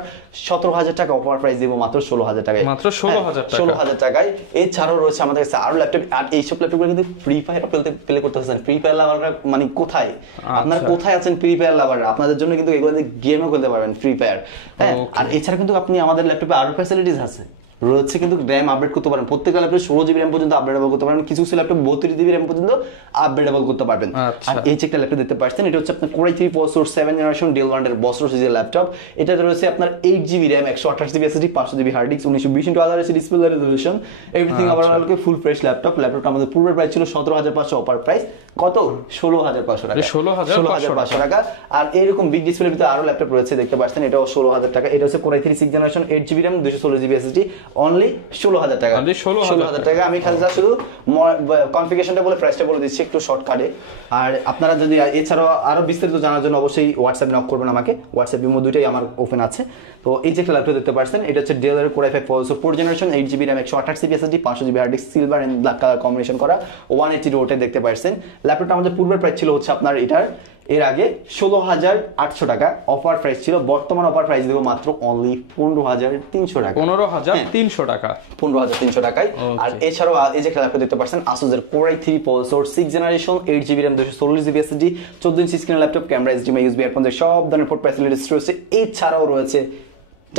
17,000 টাকা, অফার প্রাইস দেব মাত্র 16,000 টাকায়। মাত্র 16,000 টাকায়। এছাড়াও রয়েছে আমাদের কাছে আরো ল্যাপটপ। আর এইসব ল্যাপটপগুলো কিন্তু ফ্রি ফায়ার প্লে করতে পারছেন। ফ্রি ফায়ার লাভাররা মানে কোথায়, আপনারা কোথায় আছেন ফ্রি ফায়ার লাভাররা, আপনাদের জন্য কিন্তু এগুলো গেমও খেলতে পারবেন ফ্রি ফায়ার। হ্যাঁ, আর এছাড়া কিন্তু আপনি আমাদের ল্যাপটপে আরো ফ্যাসিলিটিস আছে। রয়েছে, কিন্তু র্যাম আপডেট করতে পারেন প্রত্যেকটা ল্যাপটপ 16 জিবি র্যাম পর্যন্ত আপডেটেবল করতে পারবেন, কিছু কিছু ল্যাপটপ 32 জিবি র্যাম পর্যন্ত আপডেটেবল করতে পারবেন। আর এই যে একটা ল্যাপটপ দেখতে পাচ্ছেন, এটা হচ্ছে আপনার Core i3 processor 7 generation del ব্র্যান্ডের বছর সিরিজের ল্যাপটপ। এটাতে রয়েছে আপনার 8 GB RAM, 128 GB SSD, 500 GB hard disk, 1920x1080 display resolution, everything overall full fresh laptop. ল্যাপটপটা আমাদের পূর্বের প্রাইস ছিল 17,500, অফার প্রাইস কত 16,500 টাকা, 16,500 টাকা। আর এরকম বিগ ডিসপ্লের ভিতরে আরো ল্যাপটপ রয়েছে দেখতে পাচ্ছেন, এটাও 16,000 টাকা। এটা হচ্ছে Core i3 6 generation 8 GB RAM, 216 GB SSD, only 16,000 টাকা, 16,000 টাকা। আমি খালি শুধু কনফিগারেশনটা বলে প্রাইসটা বলে দিচ্ছি একটু শর্টকাটে। আর আপনারা যদি এছাড়াও আরো বিস্তারিত জানার জন্য অবশ্যই হোয়াটসঅ্যাপ নক করবেন আমাকে, হোয়াটসঅ্যাপ ইমো দুটোই আমার ওপেন আছে। তো এই যে একটা ল্যাপটপ দেখতে পাচ্ছেন, এটা হচ্ছে ডেলের Core i5 processor 4 generation 8 GB RAM, 128 GB SSD, 500 GB hard disk, silver and black colour combination করা 180 রোটে দেখতে পাচ্ছেন। ল্যাপটপটা আমাদের পূর্বের প্রাইস ছিল হচ্ছে আপনার এটার এর আগে 16,800 টাকা, অফার প্রাইস ছিল। বর্তমান অফার প্রাইস দেবো মাত্র অনলি 15,300 টাকা, 15,300 টাকা, 15,300 টাকায়। আর এছাড়াও এই যে ল্যাপটপ দেখতে পাচ্ছেন, Asus এর Core i3 processor 6 generation 8 GB RAM, 240 GB SSD, 14 inch screen laptop, camera, HDMI, USB, headphone, সব ধরনের পোর্ট ফ্যাসিলিটিস রয়েছে। এছাড়াও রয়েছে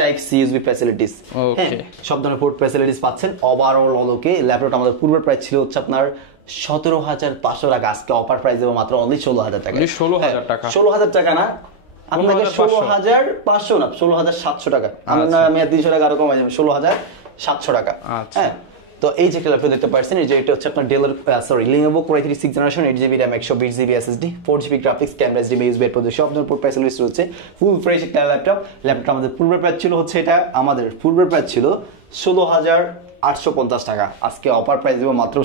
টাইপ সি ইউএসবি ফ্যাসিলিটিস, হ্যাঁ সব ধরনের পোর্ট ফ্যাসিলিটিস পাচ্ছেন। ওভারঅল অলোকে ল্যাপটপটা আমাদের পূর্বের প্রাইস ছিল হচ্ছে আপনার 17,500 টাকা, আজকে অফার প্রাইস দেবো মাত্র অনলি 16,000 টাকা, 16,000 টাকা, 16,000 টাকা না আপনাকে 16,500 না 16,700 টাকা, আমি 300 টাকা আরো কমাই যাবে, 16,700 টাকা। হ্যাঁ, তো এই যে ল্যাপটপ দেখতে পাচ্ছেন, এই যে এটা হচ্ছে আপনার ডেলের Lenovo Core i3 6 generation 8 GB RAM, 120 GB SSD, 4 GB graphics, camera, HDMI, USB headphone, সব ধরনের পোর্ট ফ্যাসিলিটিস রয়েছে। ফুল ফ্রেশ একটা ল্যাপটপ। ল্যাপটপটা আমাদের পূর্বের প্রাইস ছিল হচ্ছে এটা আমাদের পূর্বের প্রাইস ছিল 16,850 টাকা, আজকে অফার প্রাইস দেবো মাত্র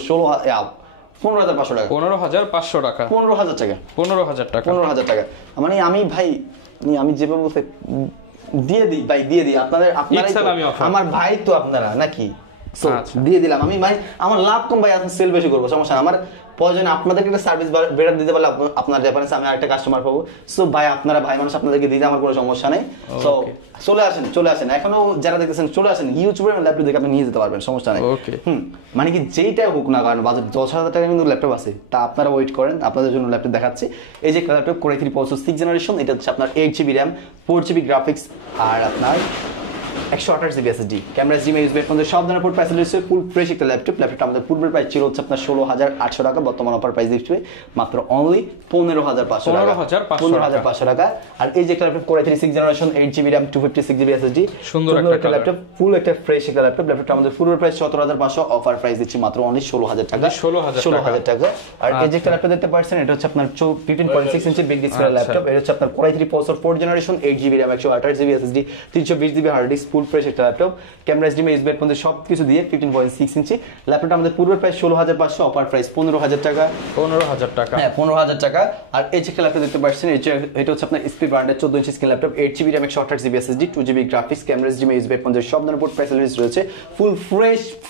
15,500 টাকা, 15,500 টাকা, 15,000 টাকা, 15,000 টাকা, 15,000 টাকা। মানে আমি ভাই আমি যেভাবে বলতে দিয়ে দিই ভাই, দিয়ে দিই আপনাদের, আপনারাই আমার ভাই তো আপনারা নাকি, দিয়ে দিলাম আমি। ভাই আমার লাভ কম ভাই, এখন সেল বেশি করবো, সমস্যা না। আমার প্রয়োজনে আপনাদেরকে একটা সার্ভিস বেটার দিতে পারলে আপনার রেফারেন্সে আমি আরেকটা কাস্টমার পাবো। সো ভাই আপনারা ভাই মানুষ, আপনাদেরকে দিতে আমার কোনো সমস্যা নেই। সো চলে আসেন এখনো যারা দেখতেছেন, চলে আসেন ইউটিউবে ল্যাপটপ দেখে আপনি নিয়ে যেতে পারবেন, সমস্যা নেই। মানে কি যেইটাই হোক না কারণ বাজার 10,000 টাকা কিন্তু ল্যাপটপ আছে, তা আপনারা ওয়েট করেন, আপনাদের জন্য ল্যাপটপ দেখাচ্ছি। এই যে laptop Core i3 processor 6 generation, এটা হচ্ছে আপনার 8 জিবি র্যাম, 4 জিবি গ্রাফিক্স, আর আপনার 128 GB SSD, camera, HDMI, USB headphone, সব ধরনের পোর্ট ফ্যাসিলিটিস, ফুল ফ্রেশ একটা ল্যাপটপ। ল্যাপটপটা আমাদের পূর্বের প্রাইস ছিল হচ্ছে আপনার 16,800 টাকা, বর্তমান অফার প্রাইস দিচ্ছে মাত্র অনলি 15,500 টাকা, 15,500 টাকা। আর এই যে একটা laptop Core i3 6 generation 8 GB RAM, 256 GB SSD, সুন্দর একটা ল্যাপটপ, ফুল একটা ফ্রেশ একটা ল্যাপটপ। ল্যাপটপটা আমাদের পূর্বের প্রাইস 17,500, অফার প্রাইস দিচ্ছি মাত্র অনলি 16,000 টাকা, 16,000 টাকা। আর এই যে একটা ল্যাপটপ দেখতে পাচ্ছেন, এটা হচ্ছে আপনার 15.6 ইঞ্চি বিগ ডিসপ্লে ল্যাপটপ। এটা হচ্ছে আপনার Core i3 processor 4 generation 8 GB RAM, 128 GB SSD, 320 GB hard disk, full fresh একটা laptop, camera, HDMI, USB headphone, সবকিছু দিয়ে 15.6 ইঞ্চি ল্যাপটপটা আমাদের পূর্বের প্রাইস 16,500, অফার প্রাইস 15,000 টাকা, 15,000 টাকা, হ্যাঁ 15,000 টাকা। আর এই যে ল্যাপটপ দেখতে পাচ্ছেন, এটা হচ্ছে আপনার SP ব্র্যান্ডের 14 inch screen laptop, 8 GB RAM, 128 GB SSD, 2 GB graphics, camera, HDMI, USB headphone, সব ধরনের পোর্ট ফ্যাসিলিটিস রয়েছে। ফুল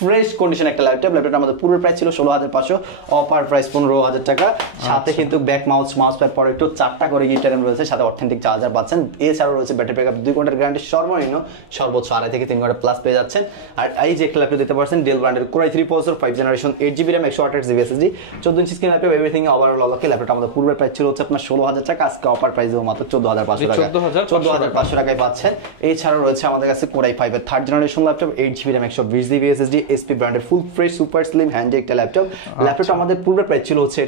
ফ্রেশ কন্ডিশন একটা ল্যাপটপ। ল্যাপটপটা আমাদের পূর্বের প্রাইস ছিল 16,500, অফার প্রাইস 15,000 টাকা। সাথে কিন্তু ব্যাক মাউস প্যাড প্রোটেক্টর 4টা করে গিটারেন রয়েছে, সাথে অথেন্টিক চার্জার পাচ্ছেন। এছাড়াও রয়েছে ব্যাটারি ব্যাকআপ 2 ঘন্টার গ্যারান্টি, সর্বনিম্ন সর্বোচ্চ 2.5 থেকে 3 ঘন্টা প্লাস পেয়ে যাচ্ছেন। আর এই যে একটা ল্যাপটপ দিতে পারছেন, ডেল ব্র্যান্ডের Core i3 processor 5 generation 8 GB RAM, 128 GB SSD, 14 inch screen laptop, everything overall অলকে। ল্যাপটপটা আমাদের পূর্বের প্রাইস ছিল হচ্ছে আপনার 16,000 টাকা, আজকে অফার প্রাইস দেবো মাত্র 14,500 টাকা, 14,500 টাকায় পাচ্ছেন। এছাড়াও রয়েছে আমাদের কাছে Core i5 এর 3rd generation laptop, 8 GB RAM, 120 GB SSD, SP ব্র্যান্ডের ফুল ফ্রেশ সুপার স্লিম হ্যান্ডি একটা ল্যাপটপ। ল্যাপটপটা আমাদের পূর্বের প্রাইস ছিল হচ্ছে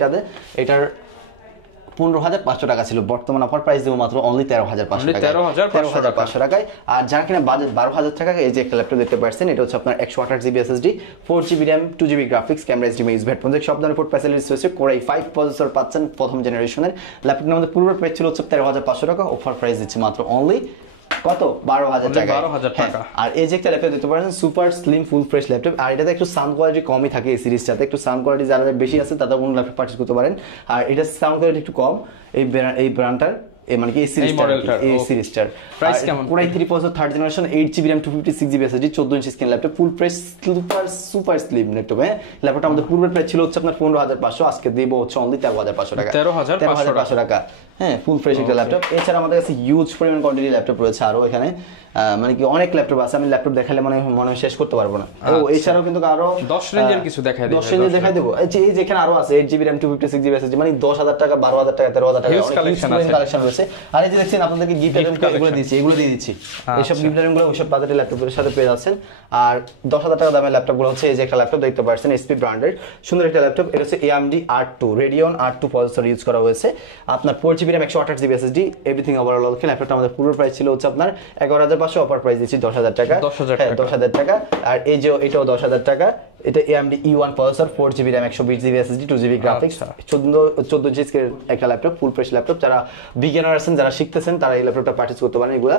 এটার 15,500 টাকা ছিল, বর্তমান অফার প্রাইস দেবো মাত্র অনলি 13,500 টাকা, 13,500 টাকায়। আর যারা কিনা বাজেট 12,000 টাকা, এই যে একটা ল্যাপটপ দেখতে পাচ্ছেন, এটা হচ্ছে আপনার 128 GB SSD, 4 GB RAM, 2 GB graphics, camera, HDMI, USB headphone, সব ধরনের পোর্ট ফ্যাসিলিটিস রয়েছে। Core i5 প্রসেসর পাচ্ছেন প্রথম জেনারেশনের। ল্যাপটপটা আমাদের পূর্বের প্রাইস ছিল হচ্ছে 13,500 টাকা, অফার প্রাইস দিচ্ছে মাত্র অনলি কত 12,000 টাকা, 12,000 টাকা। আর এই যে একটা ল্যাপটপ দিতে পারেন, super slim full fresh laptop. আর এটাতে একটু সাউন্ড কোয়ালিটি কমই থাকে, এই সিরিজটাতে একটু সাউন্ড কোয়ালিটি যারা বেশি আছে তারা অন্য ল্যাপটপ পারচেজ করতে পারেন। আর এটা সাউন্ড কোয়ালিটি একটু কম এই ব্র্যান্ডটার, মানে কি এই সিরিজটার প্রাইস কেমন? Core i3 processor 3rd generation 8 GB RAM, 256 GB SSD, 14 inch screen laptop, full fresh super slim laptop. ল্যাপটপটা আমাদের পূর্বের প্রাইস ছিল হচ্ছে আপনার 15,500, আজকে দেব হচ্ছে অনলি 13,500 টাকা, 13,500 টাকা। হ্যাঁ ফুল ফ্রেশ একটা ল্যাপটপ। এছাড়া আমাদের কাছে হিউজ পরিমাণ কোয়ান্টিটি ল্যাপটপ রয়েছে আরো এখানে, মানে কি অনেক ল্যাপটপ আছে, আমি ল্যাপটপ দেখালে মনে শেষ করতে পারবো না। এছাড়াও কিন্তু আরো 10 রেঞ্জের কিছু দেখাই দেব, 10 রেঞ্জের দেখাই দেবো। এই যে এখানে আরো আছে 8GB RAM 256GB SSD, মানে 10,000 টাকা 12,000 টাকা 13,000 টাকা কালেকশন রয়েছে। আর এই যে দেখছেন আপনাদেরকে গিফট আইটেম এগুলো দিয়েছি, এগুলো দিয়ে দিচ্ছি, এইসব গিফট আইটেম গুলো ওইসব বাজারের ল্যাপটপের সাথে পেয়ে যাচ্ছেন। আর 10,000 টাকা দামের ল্যাপটপ গুলো হচ্ছে এই যে একটা ল্যাপটপ দেখতে পাচ্ছেন HP ব্র্যান্ডের সুন্দর একটা ল্যাপটপ। এটা হচ্ছে AMD R2 Radeon R2 processor use করা হয়েছে, আপনার 4GB RAM 128GB SSD everything overall. ল্যাপটপটা আমাদের পুরো প্রাইস ছিল হচ্ছে আপনার 11,500, অফার প্রাইস দিচ্ছি 10,000 টাকা। 10,000 টাকা। আর এই যে এটাও 10,000 টাকা। এটা AMD E1 processor 4GB RAM 120GB SSD 2GB graphics 14 inch স্ক্রিনের একটা ল্যাপটপ, ফুল ফ্রেশ ল্যাপটপ। যারা বিগিনার আছেন, যারা শিখতেছেন, তারা এই ল্যাপটপটা পারচেজ করতে পারেন। এগুলা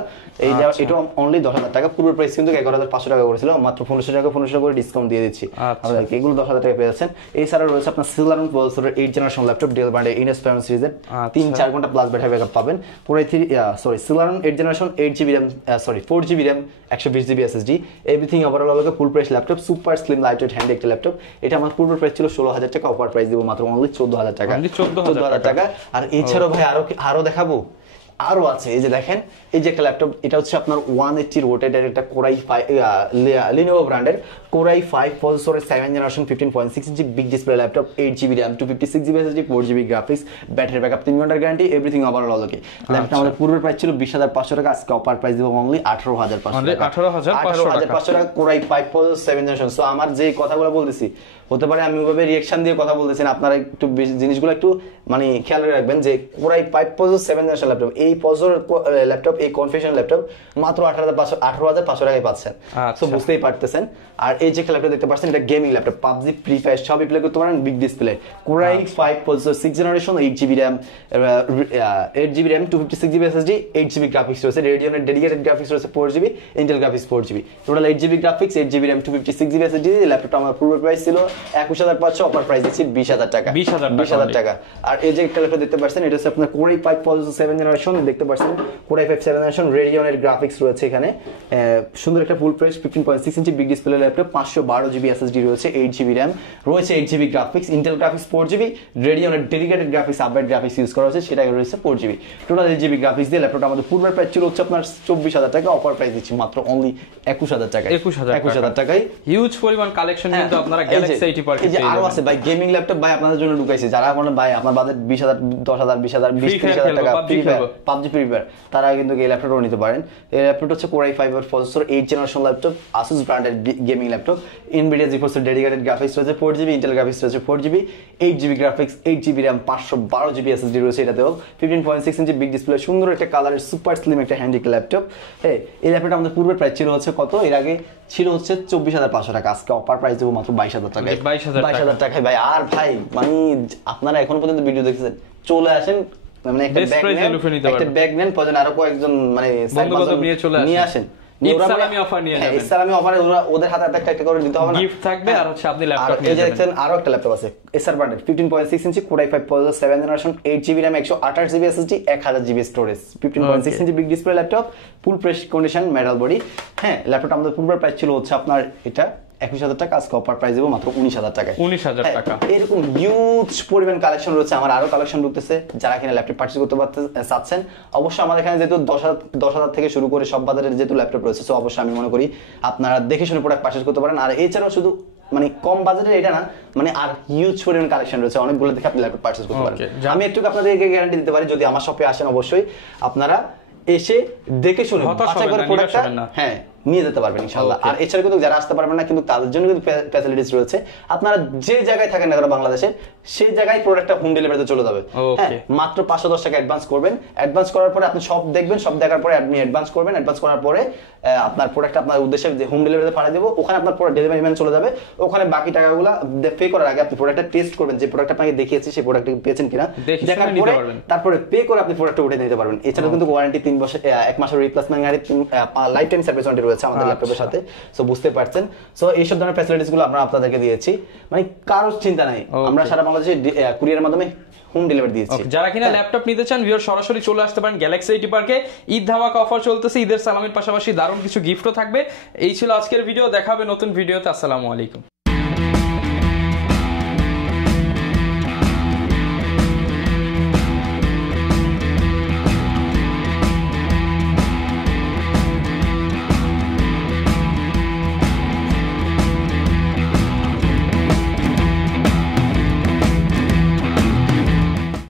এটা অনলি 10,000 টাকা, পুরো প্রাইস কিন্তু 11,500 টাকা করেছিল, মাত্র 1500 করে ডিসকাউন্ট দিয়ে দিচ্ছি আপনাদেরকে। এগুলো 10,000 টাকা পেয়ে যাচ্ছেন। এছাড়া রয়েছে আপনার Celeron প্রসেসরের 8th জেনারেশন ল্যাপটপ, ডেল ব্র্যান্ডের Inspiron সিরিজের 3-4 ঘন্টা প্লাস ব্যাটারি ব্যাকআপ পাবেন। Celeron 8th generation 8GB RAM 4GB RAM 120GB SSD everything overall full fresh laptop, super slim lightweight handy একটা ল্যাপটপ। এটা আমার পূর্ব প্রাইস ছিল 16,000 টাকা, অফার প্রাইস দিব মাত্র অনলি 14,000 টাকা। 14,000 টাকা। আর এছাড়াও ভাই আরো দেখাবো, আরো আছে। এই যে দেখেন, এই যে একটা ল্যাপটপ, এটা হচ্ছে আপনার 180 রোটেটের একটা Core i5 Lenovo ব্র্যান্ডের Core i5 প্রসেসরের 7th generation 15.6 inch big display laptop, 8GB RAM 256GB SSD 4GB graphics, battery backup 3 ঘন্টার গ্যারান্টি এভরিথিং ওভারঅল। ওকে, ল্যাপটপটা আমাদের পূর্বের প্রাইস ছিল 20,500 টাকা, আজকে অফার প্রাইস দিব অনলি 18,500 টাকা। 18,500 টাকা Core i5 processor 7th generation. So আমার যে কথাগুলো বলতেছি, হতে পারে আমি ওইভাবে রিঅ্যাকশন দিয়ে কথা বলতেছি না, আপনারা একটু জিনিসগুলো একটু মানে খেয়াল রাখবেন যে Core i5 processor 7th generation laptop, এই প্রসেসর ল্যাপটপ, এই কনফিগারেশন ল্যাপটপ মাত্র 18,500 টাকায় পাচ্ছেন। সো বুঝতেই পারতেছেন। আর এই যে ল্যাপটপ দেখতে পাচ্ছেন, এটা gaming laptop, PUBG free fire সবই প্লে করতে পারেন, big display. Core i5 processor 6th generation 8GB RAM 256GB SSD 8GB graphics রয়েছে, Radeon-এর ডেডিকেটেড গ্রাফিক্স রয়েছে 4GB, Intel graphics 4GB, total 8GB graphics 8GB RAM 256GB SSD। ল্যাপটপটা আমার পূর্ব প্রাইস ছিল 21,500, অফার প্রাইস দিচ্ছি 20,000 টাকা। 20,000 টাকা। আর এই যে একটা ল্যাপটপ দেখতে পাচ্ছেন, এটা হচ্ছে আপনার Core i5 processor 7th generation, দেখতে পাচ্ছেন Core i5 7th generation Radeon-এর graphics রয়েছে এখানে, সুন্দর একটা full fresh 15.6 inch big display laptop, 512GB SSD রয়েছে, 8GB RAM রয়েছে, 8GB গ্রাফিক্স, ইন্টেল গ্রাফিক্স 4GB, Radeon-এর dedicated graphics update graphics use করা হয়েছে, সেটা রয়েছে 4GB, টোটাল 8GB গ্রাফিক্স দিয়ে ল্যাপটপটা আমাদের পূর্বের প্রাইস ছিল হচ্ছে আপনার 24,000 টাকা, অফার প্রাইস দিচ্ছি মাত্র অনলি 21,000 টাকা। 21,000 টাকায় হিউজ পরিমাণ কালেকশন কিন্তু আপনারা গ্যালাক্সি আইটি পার্কে পেয়ে যাবেন। আরো আছে ভাই গেমিং ল্যাপটপ, ভাই আপনাদের জন্য ঢুকাইছি, যারা বলেন ভাই আপনার বাজেট 20,000 10,000 20,000 20,000 টাকা PUBG ফ্রি ফায়ার, তারা কিন্তু এই ল্যাপটপটা নিতে পারেন। এই ল্যাপটপটা হচ্ছে Core i5 এর processor 8th generation laptop, Asus ব্র্যান্ডের gaming laptop, Nvidia GeForce dedicated graphics রয়েছে 4GB, ইন্টেল গ্রাফিক্স রয়েছে 4GB, 8GB graphics, 8GB RAM 512GB SSD রয়েছে এটাতেও, 15.6 ইঞ্চি বিগ ডিসপ্লে, সুন্দর একটা কালারের সুপার স্লিম একটা হ্যান্ডি ল্যাপটপ। এই ল্যাপটপটা আমাদের পূর্বের প্রাইস ছিল হচ্ছে কত, এর আগে ছিল হচ্ছে 24,500 টাকা, আজকে অফার প্রাইস দেবো মাত্র 22,000 টাকায়। 22,000 টাকায় ভাই। আর ভাই মানে আপনারা এখনো পর্যন্ত ভিডিও দেখছেন, চলে আসেন, মানে একটা ব্যাগ নেন, পরে আরো কয়েকজন মানে নিয়ে আসেন, ইসলামী অফার নিয়ে যাবেন। ইসলামী অফারে ওদের হাতে একটা করে দিতে হবে না, গিফট থাকবে। আর হচ্ছে আপনি ল্যাপটপ নিয়ে যাবেন। এই যে দেখেন আরো একটা ল্যাপটপ আছে এসআর ব্র্যান্ডের 15.6 ইঞ্চি Core i5 processor 7th generation 8GB RAM 128GB SSD 1000GB storage, 15.6 inch big display laptop, full fresh condition, metal body. ল্যাপটপটা আমাদের পূর্বের প্রাইস ছিল হচ্ছে আপনার এটা 21,000 টাকা, আজকে অফার প্রাইস দেবো মাত্র 19,000 টাকায়। 19,000 টাকা। এরকম হিউজ পরিমাণ কালেকশন রয়েছে, আমার আরো কালেকশন ঢুকতেছে। যারা কিনা ল্যাপটপ পারচেজ করতে চাচ্ছেন, অবশ্যই আমাদের এখানে যেহেতু 10,000 থেকে শুরু করে সব বাজারের যেহেতু ল্যাপটপ রয়েছে, সো অবশ্যই আমি মনে করি আপনারা দেখে শুনে প্রোডাক্ট পারচেজ করতে পারেন। আর এছাড়াও শুধু মানে কম বাজেটের এটা না, মানে আর হিউজ পরিমাণ কালেকশন রয়েছে, অনেকগুলো দেখে আপনি ল্যাপটপ পারচেজ করতে পারেন। আমি একটু আপনাদেরকে গ্যারান্টি দিতে পারি, যদি আমার শপে আসেন অবশ্যই আপনারা এসে দেখে শুনে বাছাই করে প্রোডাক্টটা নিয়ে যেতে পারবেন ইনশাআল্লাহ। আর এছাড়া কিন্তু যারা আসতে পারবেন না, কিন্তু তাদের জন্য কিন্তু ফ্যাসিলিটিস রয়েছে। আপনারা যে জায়গায় থাকেন না কেন বাংলাদেশে, সেই জায়গায় প্রোডাক্টটা হোম ডেলিভারিতে চলে যাবে। মাত্র 510 টাকা অ্যাডভান্স করবেন, অ্যাডভান্স করার পরে আপনি সব দেখবেন, সব দেখার পরে আপনি অ্যাডভান্স করবেন, অ্যাডভান্স করার পরে আপনার প্রোডাক্ট আপনার উদ্দেশ্যে যে হোম ডেলিভারিতে পাঠিয়ে দেবো, ওখানে আপনার পুরো ডেলিভারি ম্যান চলে যাবে, ওখানে বাকি টাকাগুলো পে করার আগে আপনি প্রোডাক্টটা টেস্ট করবেন, যে প্রোডাক্ট আপনাকে দেখিয়েছি সেই প্রোডাক্টটা পেয়েছেন কিনা, দেখার পরে তারপরে পে করে আপনি প্রোডাক্টটা উঠে নিতে পারবেন। এছাড়াও কিন্তু ওয়ারেন্টি 3 বছর 1 মাসের replacement guarantee, lifetime service warranty রয়েছে আমাদের ল্যাপটপের সাথে। সো বুঝতে পারছেন, সো এইসব ধরনের ফ্যাসিলিটিস গুলো আমরা আপনাদেরকে দিয়েছি, মানে কারো চিন্তা নাই, আমরা সারা বাংলাদেশে কুরিয়ারের মাধ্যমে হোম ডেলিভারি দিয়েছি। যারা কিনা ল্যাপটপ নিতে চান ভিউয়ার সরাসরি চলে আসতে পারেন গ্যালাক্সি আইটি পার্কে। ঈদ ধামাকা অফার চলতেছে, ঈদের সালামির পাশাপাশি দারুণ কিছু গিফটও থাকবে। এই ছিল আজকের ভিডিও, দেখা হবে নতুন ভিডিওতে। আসসালামু আলাইকুম।